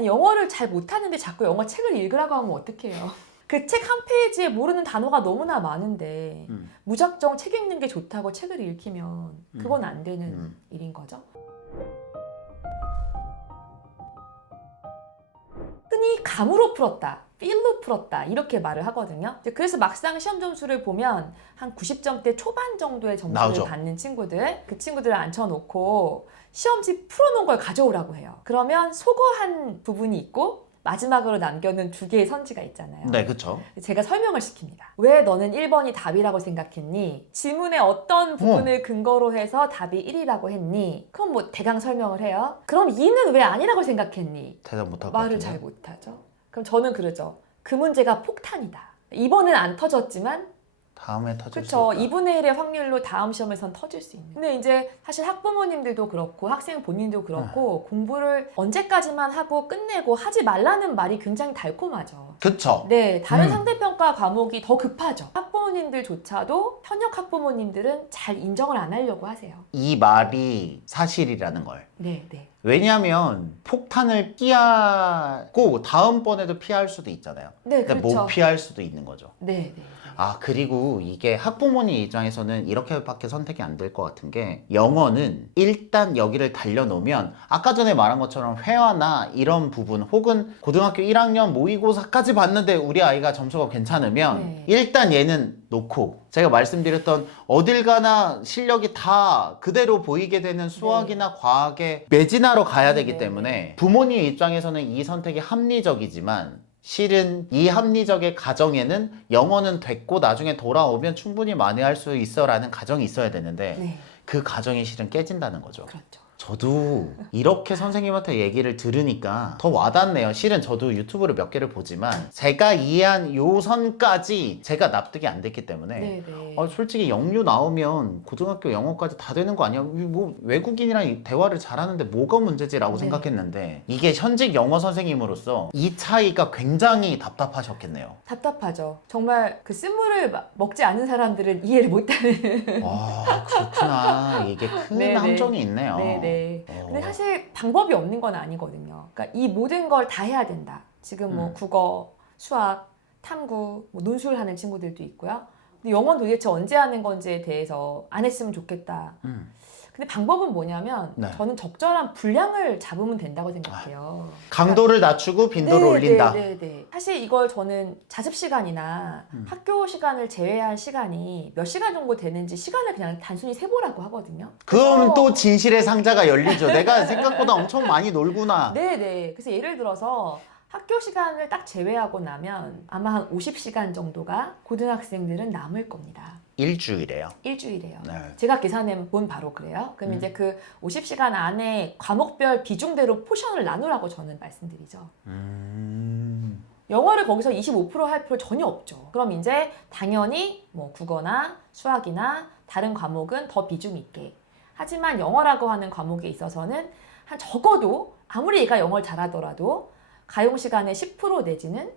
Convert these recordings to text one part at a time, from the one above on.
아니 영어를 잘 못하는데 자꾸 영어 책을 읽으라고 하면 어떡해요. 그 책 한 페이지에 모르는 단어가 너무나 많은데 무작정 책 읽는 게 좋다고 책을 읽히면 그건 안 되는 일인 거죠. 흔히 감으로 풀었다, 필로 풀었다 이렇게 말을 하거든요. 그래서 막상 시험 점수를 보면 한 90점대 초반 정도의 점수를 나오죠. 받는 친구들, 그 친구들을 앉혀놓고 시험지 풀어놓은 걸 가져오라고 해요. 그러면 소거한 부분이 있고 마지막으로 남겨놓은 2개의 선지가 있잖아요. 네, 그쵸. 제가 설명을 시킵니다. 왜 너는 1번이 답이라고 생각했니? 질문의 어떤 부분을 근거로 해서 답이 1이라고 했니? 그럼 뭐 대강 설명을 해요. 그럼 2는 왜 아니라고 생각했니? 대답 못하고 말을 잘 못하죠. 그럼 저는 그러죠. 그 문제가 폭탄이다. 2번은 안 터졌지만 다음에 터질 수 그쵸. 있다. 2분의 1의 확률로 다음 시험에선 터질 수 있는. 근데 이제 사실 학부모님들도 그렇고 학생 본인도 그렇고 공부를 언제까지만 하고 끝내고 하지 말라는 말이 굉장히 달콤하죠. 그쵸. 네, 다른 상대평가 과목이 더 급하죠. 학부모님들조차도 현역 학부모님들은 잘 인정을 안 하려고 하세요. 이 말이 사실이라는 걸. 네, 네. 왜냐하면 폭탄을 피하고 다음번에도 피할 수도 있잖아요. 네, 근데 그렇죠. 못 피할 수도 있는 거죠. 네, 네. 아, 그리고 이게 학부모님 입장에서는 이렇게밖에 선택이 안 될 것 같은 게 영어는 일단 여기를 달려놓으면 아까 전에 말한 것처럼 회화나 이런 부분 혹은 고등학교 1학년 모의고사까지 봤는데 우리 아이가 점수가 괜찮으면 네. 일단 얘는 놓고 제가 말씀드렸던 어딜 가나 실력이 다 그대로 보이게 되는 수학이나 과학에 매진하러 가야 되기 네. 때문에 부모님 입장에서는 이 선택이 합리적이지만 실은 이 합리적의 가정에는 영어는 됐고 나중에 돌아오면 충분히 만회할 수 있어 라는 가정이 있어야 되는데 네. 그 가정이 실은 깨진다는 거죠. 그렇죠. 저도 이렇게 선생님한테 얘기를 들으니까 더 와닿네요. 실은 저도 유튜브를 몇 개를 보지만 제가 이해한 요 선까지 제가 납득이 안 됐기 때문에 네, 네. 솔직히 영유 나오면 고등학교 영어까지 다 되는 거 아니야? 뭐 외국인이랑 대화를 잘하는데 뭐가 문제지라고 네. 생각했는데 이게 현직 영어 선생님으로서 이 차이가 굉장히 답답하셨겠네요. 답답하죠. 정말 그 쓴물을 먹지 않는 사람들은 이해를 못하는. 와, 그렇구나. 이게 큰 네네. 함정이 있네요. 네네. 근데 사실 방법이 없는 건 아니거든요. 그러니까 이 모든 걸 다 해야 된다. 지금 뭐 국어, 수학, 탐구, 뭐 논술하는 친구들도 있고요. 근데 영어는 도대체 언제 하는 건지에 대해서 안 했으면 좋겠다. 근데 방법은 뭐냐면 네. 저는 적절한 분량을 잡으면 된다고 생각해요. 강도를 낮추고 빈도를 올린다. 네. 사실 이걸 저는 자습 시간이나 학교 시간을 제외한 시간이 몇 시간 정도 되는지 시간을 그냥 단순히 세보라고 하거든요. 그럼 그래서 또 진실의 상자가 열리죠. 내가 생각보다 엄청 많이 놀구나. 네네. 그래서 예를 들어서 학교 시간을 딱 제외하고 나면 아마 한 50시간 정도가 고등학생들은 남을 겁니다. 일주일에요. 일주일에요. 네. 제가 계산해 본 바로 그래요. 그럼 이제 그 50시간 안에 과목별 비중대로 포션을 나누라고 저는 말씀드리죠. 영어를 거기서 25%할 필요 전혀 없죠. 그럼 이제 당연히 뭐 국어나 수학이나 다른 과목은 더 비중 있게. 하지만 영어라고 하는 과목에 있어서는 한 적어도 아무리 얘가 영어를 잘하더라도 가용 시간의 10% 내지는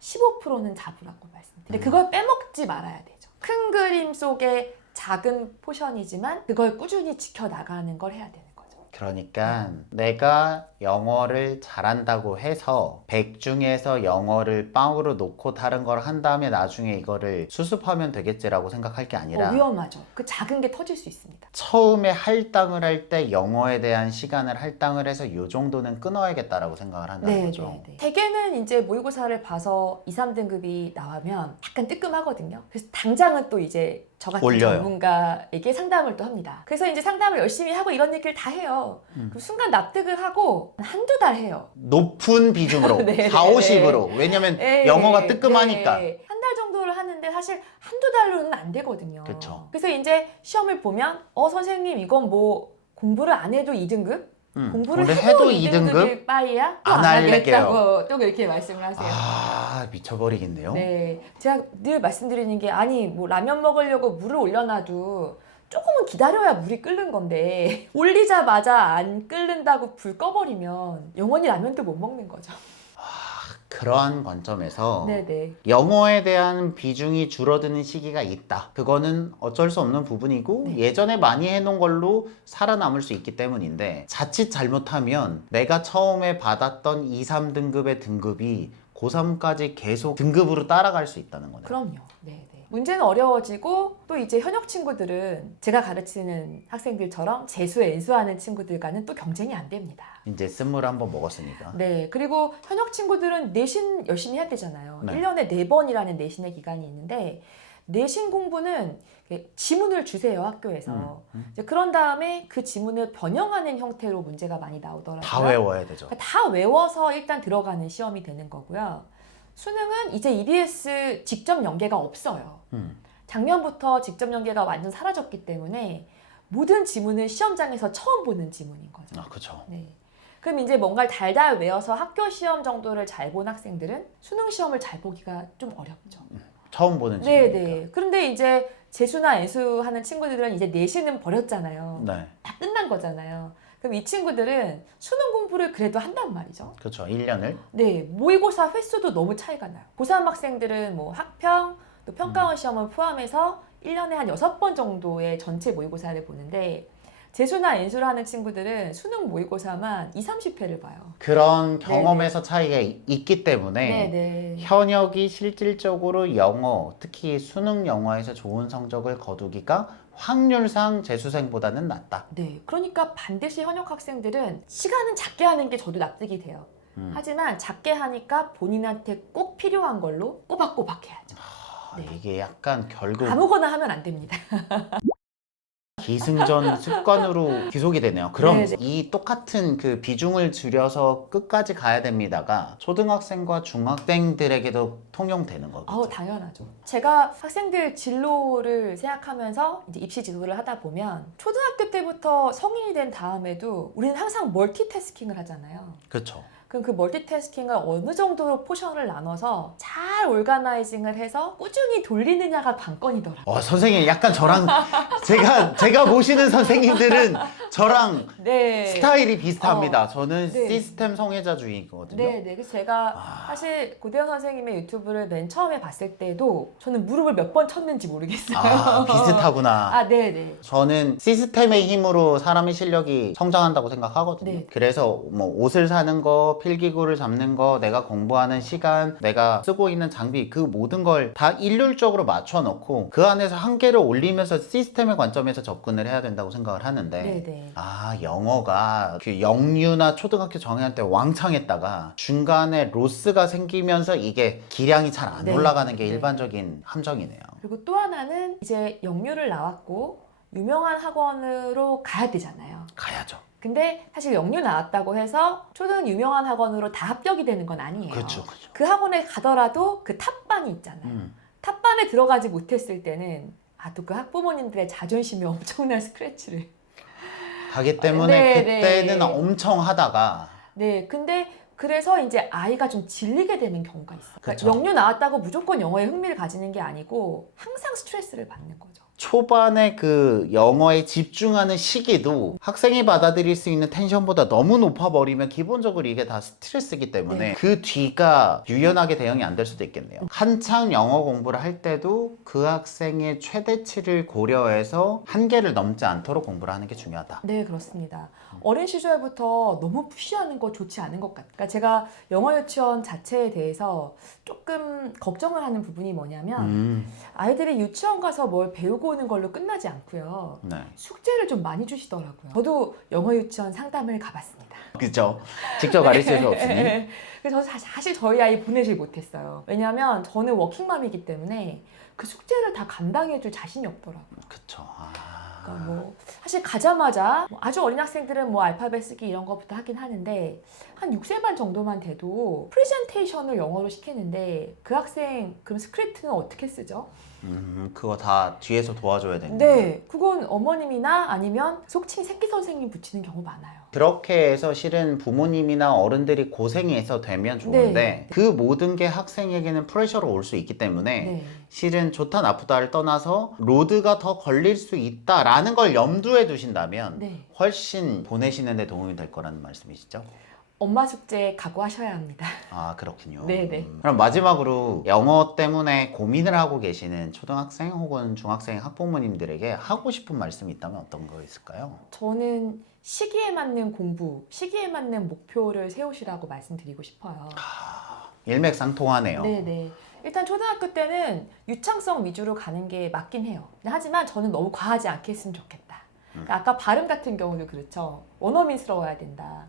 15%는 잡으라고 말씀드려요. 그걸 빼먹지 말아야 되죠. 큰 그림 속의 작은 포션이지만 그걸 꾸준히 지켜나가는 걸 해야 되는 거죠. 그러니까 내가 영어를 잘한다고 해서 100 중에서 영어를 빵으로 놓고 다른 걸 한 다음에 나중에 이거를 수습하면 되겠지라고 생각할 게 아니라 위험하죠. 그 작은 게 터질 수 있습니다. 처음에 할당을 할 때 영어에 대한 시간을 할당을 해서 이 정도는 끊어야겠다라고 생각을 한다는 거죠. 대개는 이제 모의고사를 봐서 2, 3등급이 나오면 약간 뜨끔하거든요. 그래서 당장은 또 이제 저 같은 올려요. 전문가에게 상담을 또 합니다. 그래서 이제 상담을 열심히 하고 이런 얘기를 다 해요. 그럼 순간 납득을 하고 한두 달 해요. 높은 비중으로 네, 4, 50으로 왜냐면 영어가 뜨끔하니까 한 달 정도를 하는데 사실 한두 달로는 안 되거든요. 그쵸. 그래서 이제 시험을 보면 선생님 이건 뭐 공부를 안 해도 2등급? 공부를 해도 2등급일 바에야 또 안 안 할게요. 하겠다고 또 그렇게 말씀을 하세요. 아, 미쳐버리겠네요. 네, 제가 늘 말씀드리는 게 아니 뭐 라면 먹으려고 물을 올려놔도 조금은 기다려야 물이 끓는 건데 올리자마자 안 끓는다고 불 꺼버리면 영원히 라면도 못 먹는 거죠. 그러한 관점에서 네네. 영어에 대한 비중이 줄어드는 시기가 있다. 그거는 어쩔 수 없는 부분이고 네. 예전에 많이 해놓은 걸로 살아남을 수 있기 때문인데 자칫 잘못하면 내가 처음에 받았던 2, 3등급의 등급이 고3까지 계속 등급으로 따라갈 수 있다는 거네요. 그럼요. 네네. 문제는 어려워지고 또 이제 현역 친구들은 제가 가르치는 학생들처럼 재수, 엔수하는 친구들과는 또 경쟁이 안 됩니다. 이제 쓴물을 한번 먹었으니까. 네. 그리고 현역 친구들은 내신 열심히 해야 되잖아요. 네. 1년에 4번이라는 내신의 기간이 있는데 내신 공부는 지문을 주세요, 학교에서. 이제 그런 다음에 그 지문을 변형하는 형태로 문제가 많이 나오더라고요. 다 외워야 되죠. 그러니까 다 외워서 일단 들어가는 시험이 되는 거고요. 수능은 이제 EBS 직접 연계가 없어요. 작년부터 직접 연계가 완전 사라졌기 때문에 모든 지문은 시험장에서 처음 보는 지문인 거죠. 아, 그렇죠. 네. 그럼 이제 뭔가를 달달 외워서 학교 시험 정도를 잘 본 학생들은 수능 시험을 잘 보기가 좀 어렵죠. 처음 보는 질문이니까. 네네. 그런데 이제 재수나 애수 하는 친구들은 이제 내신은 버렸잖아요. 네, 다 끝난 거잖아요. 그럼 이 친구들은 수능 공부를 그래도 한단 말이죠. 그렇죠. 1년을. 네, 모의고사 횟수도 너무 차이가 나요. 고3 학생들은 뭐 학평, 또 평가원 시험을 포함해서 1년에 한 6번 정도의 전체 모의고사를 보는데 재수나 엔수를 하는 친구들은 수능 모의고사만 2, 30회를 봐요. 그런 경험에서 차이가 있기 때문에 네네. 현역이 실질적으로 영어, 특히 수능 영어에서 좋은 성적을 거두기가 확률상 재수생보다는 낫다. 네, 그러니까 반드시 현역 학생들은 시간은 작게 하는 게 저도 납득이 돼요. 하지만 작게 하니까 본인한테 꼭 필요한 걸로 꼬박꼬박 해야죠. 네. 이게 약간 결국 아무거나 하면 안 됩니다. 기승전 습관으로 귀속이 되네요. 그럼 네네. 이 똑같은 그 비중을 줄여서 끝까지 가야 됩니다가 초등학생과 중학생들에게도 통용되는 거겠죠. 당연하죠. 제가 학생들 진로를 생각하면서 이제 입시 지도를 하다 보면 초등학교 때부터 성인이 된 다음에도 우리는 항상 멀티태스킹을 하잖아요. 그렇죠. 그럼 그 멀티태스킹을 어느 정도로 포션을 나눠서 잘 올가나이징을 해서 꾸준히 돌리느냐가 관건이더라고요. 선생님 약간 저랑 제가 모시는 선생님들은 저랑 네. 스타일이 비슷합니다. 저는 네. 시스템 성애자주의거든요. 네. 그래서 제가 사실 고대현 선생님의 유튜브를 맨 처음에 봤을 때도 저는 무릎을 몇 번 쳤는지 모르겠어요. 비슷하구나. 네네. 저는 시스템의 힘으로 사람의 실력이 성장한다고 생각하거든요. 네. 그래서 뭐 옷을 사는 거, 필기구를 잡는 거, 내가 공부하는 시간, 내가 쓰고 있는 장비, 그 모든 걸 다 일률적으로 맞춰 놓고 그 안에서 한계를 올리면서 시스템의 관점에서 접근을 해야 된다고 생각을 하는데 네네. 영어가 그 영유나 초등학교 정해할 때 왕창했다가 중간에 로스가 생기면서 이게 기량이 잘 안 네. 올라가는 게 네. 일반적인 함정이네요. 그리고 또 하나는 이제 영유를 나왔고 유명한 학원으로 가야 되잖아요. 가야죠. 근데 사실 영유 나왔다고 해서 초등 유명한 학원으로 다 합격이 되는 건 아니에요. 그렇죠. 그 학원에 가더라도 그 탑반이 있잖아요. 탑반에 들어가지 못했을 때는 또 그 학부모님들의 자존심이 엄청난 스크래치를. 가기 때문에 네, 그때는 네. 엄청 하다가 네, 근데 그래서 이제 아이가 좀 질리게 되는 경우가 있어요. 그러니까 그쵸. 영유 나왔다고 무조건 영어에 흥미를 가지는 게 아니고 항상 스트레스를 받는 거죠. 초반에 그 영어에 집중하는 시기도 학생이 받아들일 수 있는 텐션보다 너무 높아버리면 기본적으로 이게 다 스트레스이기 때문에 네. 그 뒤가 유연하게 대응이 안 될 수도 있겠네요. 한창 영어 공부를 할 때도 그 학생의 최대치를 고려해서 한계를 넘지 않도록 공부를 하는 게 중요하다. 네, 그렇습니다. 어린 시절부터 너무 푸시하는 거 좋지 않은 것 같아요. 그러니까 제가 영어 유치원 자체에 대해서 조금 걱정을 하는 부분이 뭐냐면 아이들이 유치원 가서 뭘 배우고 오는 걸로 끝나지 않고요. 네. 숙제를 좀 많이 주시더라고요. 저도 영어 유치원 상담을 가봤습니다. 그죠. 직접 가르칠 수 없으니. 그래서 사실 저희 아이 보내질 못했어요. 왜냐하면 저는 워킹맘이기 때문에 그 숙제를 다 감당해줄 자신이 없더라고요. 그쵸. 그러니까 뭐 사실 가자마자 아주 어린 학생들은 뭐 알파벳 쓰기 이런 것부터 하긴 하는데 한 6세 반 정도만 돼도 프레젠테이션을 영어로 시키는데 그 학생 그럼 스크립트는 어떻게 쓰죠? 그거 다 뒤에서 도와줘야 되는 네, 그건 어머님이나 아니면 속칭 새끼 선생님 붙이는 경우 많아요. 그렇게 해서 실은 부모님이나 어른들이 고생해서 되면 좋은데 네. 그 모든 게 학생에게는 프레셔로 올 수 있기 때문에 네. 실은 좋다 나쁘다를 떠나서 로드가 더 걸릴 수 있다라는 걸 염두에 두신다면 네. 훨씬 보내시는 데 도움이 될 거라는 말씀이시죠? 엄마 숙제 각오하셔야 합니다. 아, 그렇군요. 네네. 그럼 마지막으로 영어 때문에 고민을 하고 계시는 초등학생 혹은 중학생 학부모님들에게 하고 싶은 말씀이 있다면 어떤 거 있을까요? 저는 시기에 맞는 공부, 시기에 맞는 목표를 세우시라고 말씀드리고 싶어요. 일맥상통하네요. 네네. 일단 초등학교 때는 유창성 위주로 가는 게 맞긴 해요. 하지만 저는 너무 과하지 않게 했으면 좋겠다. 그러니까 아까 발음 같은 경우도 그렇죠. 원어민스러워야 된다.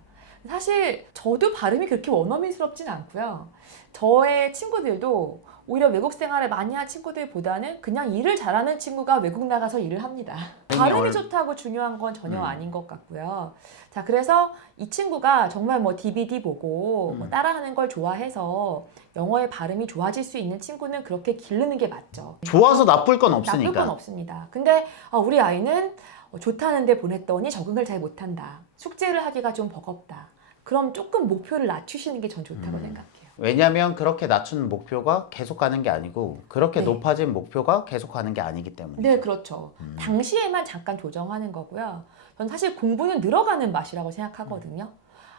사실 저도 발음이 그렇게 원어민스럽진 않고요. 저의 친구들도 오히려 외국 생활을 많이 한 친구들보다는 그냥 일을 잘하는 친구가 외국 나가서 일을 합니다. 발음이 좋다고 중요한 건 전혀 아닌 것 같고요. 자, 그래서 이 친구가 정말 뭐 DVD 보고 뭐 따라하는 걸 좋아해서 영어의 발음이 좋아질 수 있는 친구는 그렇게 기르는 게 맞죠. 좋아서 나쁠 건 없으니까. 나쁠 건 없습니다. 근데 우리 아이는 좋다는데 보냈더니 적응을 잘 못한다. 숙제를 하기가 좀 버겁다. 그럼 조금 목표를 낮추시는 게 전 좋다고 생각해요. 왜냐하면 그렇게 낮춘 목표가 계속 가는 게 아니고 그렇게 네. 높아진 목표가 계속 가는 게 아니기 때문에. 네, 그렇죠. 당시에만 잠깐 조정하는 거고요. 전 사실 공부는 늘어가는 맛이라고 생각하거든요.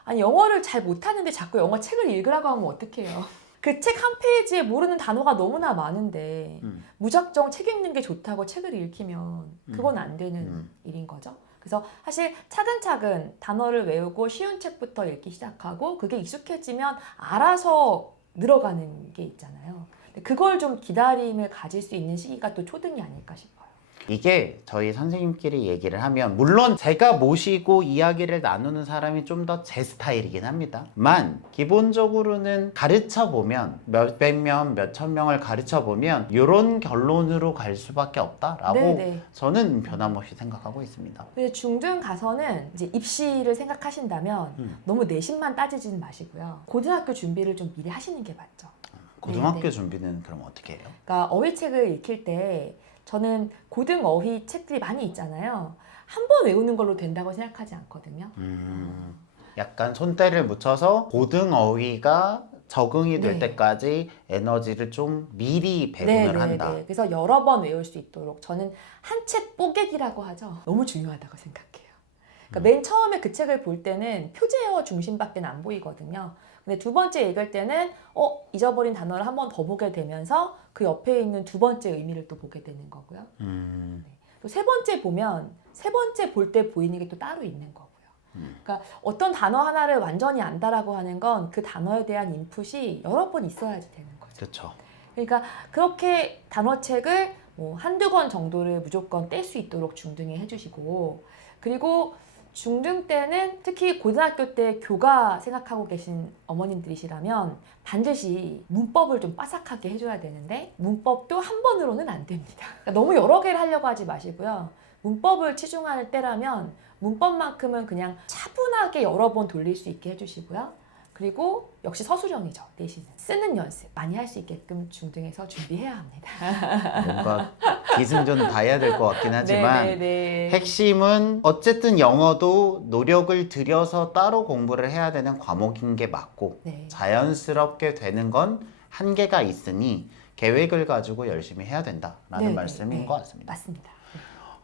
아니, 영어를 잘 못하는데 자꾸 영어 책을 읽으라고 하면 어떡해요. 그 책 한 페이지에 모르는 단어가 너무나 많은데 무작정 책 읽는 게 좋다고 책을 읽히면 그건 안 되는 일인 거죠. 그래서 사실 차근차근 단어를 외우고 쉬운 책부터 읽기 시작하고 그게 익숙해지면 알아서 늘어가는 게 있잖아요. 근데 그걸 좀 기다림을 가질 수 있는 시기가 또 초등이 아닐까 싶어요. 이게 저희 선생님끼리 얘기를 하면 물론 제가 모시고 이야기를 나누는 사람이 좀 더 제 스타일이긴 합니다. 만 기본적으로는 가르쳐 보면 몇백 명, 몇천 명을 가르쳐 보면 이런 결론으로 갈 수밖에 없다라고 네네. 저는 변함없이 생각하고 있습니다. 근데 중등 가서는 이제 입시를 생각하신다면 너무 내신만 따지지는 마시고요. 고등학교 준비를 좀 미리 하시는 게 맞죠. 고등학교 네네. 준비는 그럼 어떻게 해요? 그러니까 어휘책을 읽힐 때 저는 고등 어휘 책들이 많이 있잖아요. 한 번 외우는 걸로 된다고 생각하지 않거든요. 약간 손때를 묻혀서 고등 어휘가 적응이 될 네. 때까지 에너지를 좀 미리 배분을 한다. 그래서 여러 번 외울 수 있도록 저는 한 책 뽀개기라고 하죠. 너무 중요하다고 생각해요. 그러니까 맨 처음에 그 책을 볼 때는 표제어 중심밖에 안 보이거든요. 근데 두 번째 읽을 때는 잊어버린 단어를 한 번 더 보게 되면서 그 옆에 있는 두 번째 의미를 또 보게 되는 거고요. 또 세 번째 보면 세 번째 볼 때 보이는 게 또 따로 있는 거고요. 그러니까 어떤 단어 하나를 완전히 안다라고 하는 건 그 단어에 대한 인풋이 여러 번 있어야지 되는 거죠. 그렇죠. 그러니까 그렇게 단어책을 뭐 한두 권 정도를 무조건 뗄 수 있도록 중등에 해주시고, 그리고 중등 때는 특히 고등학교 때 교과 생각하고 계신 어머님들이시라면 반드시 문법을 좀 빠삭하게 해줘야 되는데 문법도 한 번으로는 안 됩니다. 그러니까 너무 여러 개를 하려고 하지 마시고요. 문법을 치중할 때라면 문법만큼은 그냥 차분하게 여러 번 돌릴 수 있게 해주시고요. 그리고 역시 서술형이죠. 내신은 쓰는 연습 많이 할 수 있게끔 중등에서 준비해야 합니다. 뭔가 기승전 다 해야 될 것 같긴 하지만 네네네. 핵심은 어쨌든 영어도 노력을 들여서 따로 공부를 해야 되는 과목인 게 맞고 네. 자연스럽게 되는 건 한계가 있으니 계획을 가지고 열심히 해야 된다라는 네네, 말씀인 네. 것 같습니다. 맞습니다.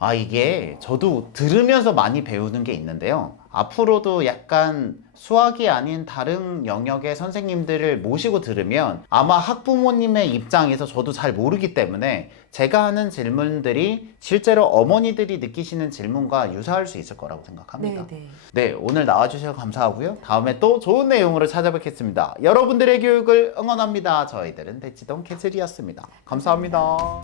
아, 이게 저도 들으면서 많이 배우는 게 있는데요. 앞으로도 약간 수학이 아닌 다른 영역의 선생님들을 모시고 들으면 아마 학부모님의 입장에서 저도 잘 모르기 때문에 제가 하는 질문들이 실제로 어머니들이 느끼시는 질문과 유사할 수 있을 거라고 생각합니다. 네네. 네, 오늘 나와주셔서 감사하고요. 다음에 또 좋은 내용으로 찾아뵙겠습니다. 여러분들의 교육을 응원합니다. 저희들은 대치동 캐슬이었습니다. 감사합니다.